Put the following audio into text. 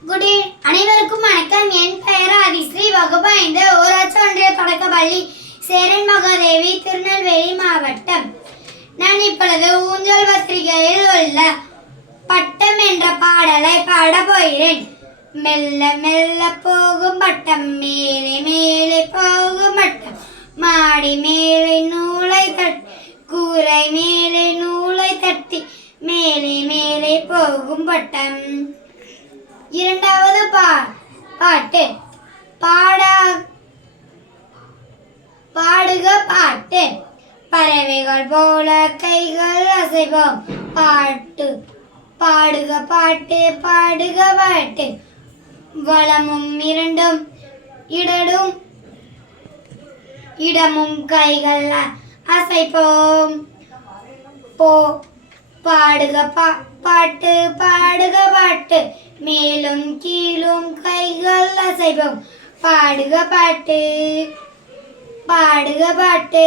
அனைவருக்கும் வணக்கம். என் பெயர் ஆதிஸ்ரீ. வகுப்பு 5 ஊராட்சி ஒன்றிய தொடக்கப்பள்ளி சேரன் மகாதேவி, திருநெல்வேலி மாவட்டம். நான் இப்பொழுது ஊஞ்சல் பத்திரிகையில் உள்ள பட்டம் என்ற பாடலை பாட போகிறேன். மெல்ல மெல்ல போகும் பட்டம், மேலே மேலே போகும் பட்டம், மாடி மேலே நூலை தட்டி, கூரை மேலே நூலை தட்டி, மேலே மேலே போகும் பட்டம். இரண்டாவது பாட்டு. பாடுக பாட்டு. பறவைகள் போல கைகள் அசைப்போம் பாட்டு. பாடுக பாட்டு, பாடுக பாட்டு. வலமும் இரண்டும் இடமும் கைகள் அசைப்போம். பாடுக பாட்டு, பாடுக பாட்டு. மேலும் கீழும் கைகள் அசைப்போம். பாடுக பாட்டு, பாடுக பாட்டு.